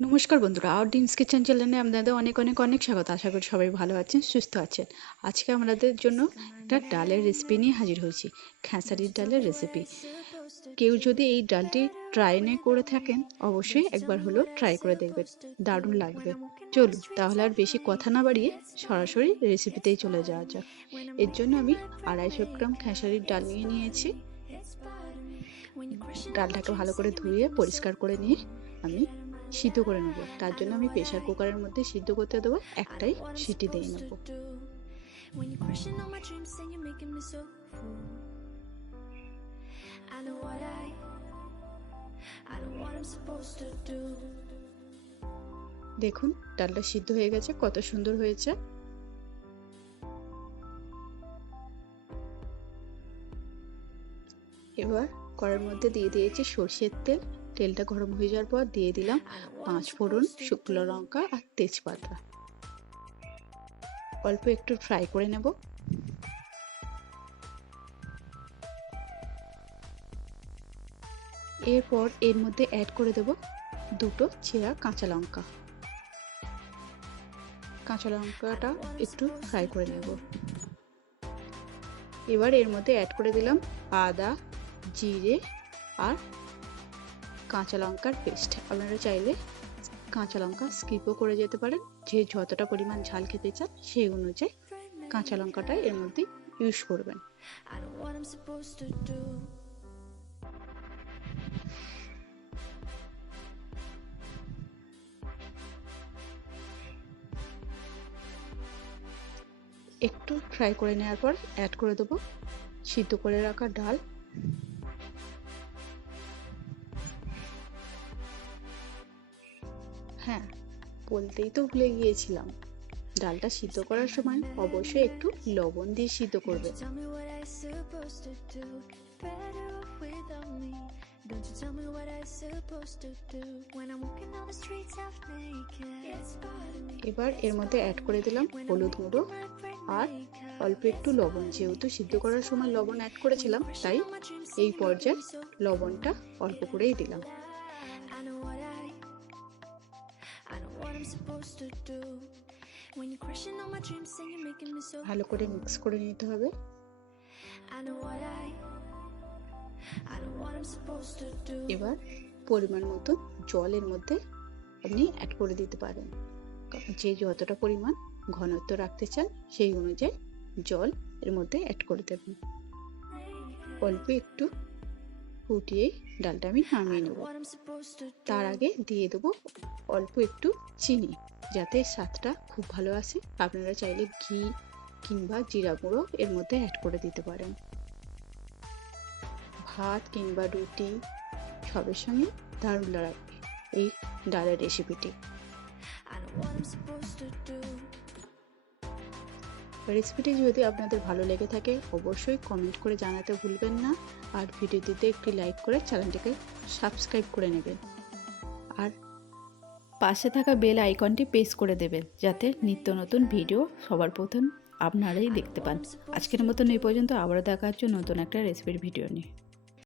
নমস্কার বন্ধুরা ডিমস কিচেন চ্যানেলে আপনাদের অনেক অনেক অনেক স্বাগত। আশা করি সবাই ভালো আছেন, সুস্থ আছেন। আজকে আমাদের জন্য একটা ডালের রেসিপি নিয়ে হাজির হয়েছি, খেসারির ডালের রেসিপি কেউ যদি এই ডালটি ট্রাই না করে থাকেন, অবশ্যই একবার হলেও ট্রাই করে দেখবেন, দারুণ লাগবে। চলুন, তাহলে আর বেশি কথা না বাড়িয়ে সরাসরি রেসিপিতেই চলে যাওয়া যাক। এর জন্য আমি আড়াইশো গ্রাম খেসারির ডাল নিয়ে নিয়েছি। ডালটাকে ভালো করে ধুয়ে পরিষ্কার করে নিয়ে আমি সিদ্ধ করে নেব। তার জন্য আমি প্রেশার কুকারের মধ্যে সিদ্ধ করতে দেবো। একটাই সিটি দিয়ে নেব। When you're crushing all my dreams and you're making me so full. I know what I, I know what I'm supposed to do. দেখুন ডালটা সিদ্ধ হয়ে গেছে কত সুন্দর হয়েছে। এবার কড়ার মধ্যে দিয়ে দিয়েছি সর্ষের তেল। তেলটা গরম হয়ে যাওয়ার পর দিয়ে দিলাম পাঁচ ফোড়ন শুকনো লঙ্কা আর তেজপাতা। অল্প একটু ফ্রাই করে নেব। এরপর এর মধ্যে অ্যাড করে দেব দুটো চেরা কাঁচা লঙ্কা। কাঁচা লঙ্কাটা একটু ফ্রাই করে নেব। এবার এর মধ্যে অ্যাড করে দিলাম আদা, জিরে আর কাঁচা লঙ্কার পেস্ট আপনারা চাইলে কাঁচা লঙ্কা স্কিপও করে যেতে পারেন। যে যতটা পরিমাণ ঝাল খেতে চান সেই অনুযায়ী কাঁচা লঙ্কাটা এর মধ্যে ইউজ করবেন. একটু ফ্রাই করে নেওয়ার পর অ্যাড করে দেবো। সিদ্ধ করে রাখা ডাল। হ্যাঁ। বলতেই তো ভুলে গিয়েছিলাম। ডালটা সিদ্ধ করার সময় অবশ্যই একটু লবণ দিয়ে সিদ্ধ করবে। এবার এর মধ্যে অ্যাড করে দিলাম হলুদ গুঁড়ো আর অল্প একটু লবণ। যেহেতু সিদ্ধ করার সময় লবণ অ্যাড করেছিলাম তাই এই পর্যায়ে লবণটা অল্প করেই দিলাম। I'm supposed to do. When you're crushing all my dreams and you're making me so. ভালো করে মিক্স করে নিতে হবে. এবার পরিমাণ মতো জল এর মধ্যে আপনি অ্যাড করে দিতে পারেন যে যতটা পরিমাণ ঘনত্ব রাখতে চান সেই অনুযায়ী জল এর মধ্যে অ্যাড করে দেবেন অল্প একটু ফুটিয়ে ডালটা আমি নামিয়ে নেব. তার আগে দিয়ে দেবো অল্প একটু চিনি, যাতে স্বাদটা খুব ভালো আসে আপনারা চাইলে ঘি কিংবা জিরা গুঁড়ো এর মধ্যে অ্যাড করে দিতে পারেন ভাত কিংবা রুটি সবের সঙ্গে দারুণ লাগবে এই ডালের রেসিপিটি I know what I'm supposed to do. রেসিপিটি যদি আপনাদের ভালো লেগে থাকে, অবশ্যই কমেন্ট করে জানাতে ভুলবেন না। আর ভিডিওটিতে একটি লাইক করে চ্যানেলটিকে সাবস্ক্রাইব করে নেবেন। আর পাশে থাকা বেল আইকনটি প্রেস করে দেবেন, যাতে নিত্য নতুন ভিডিও সবার প্রথম আপনারাই দেখতে পান। আজকের মতন এই পর্যন্ত, আবারও দেখা হচ্ছে নতুন একটা রেসিপির ভিডিও নিয়ে।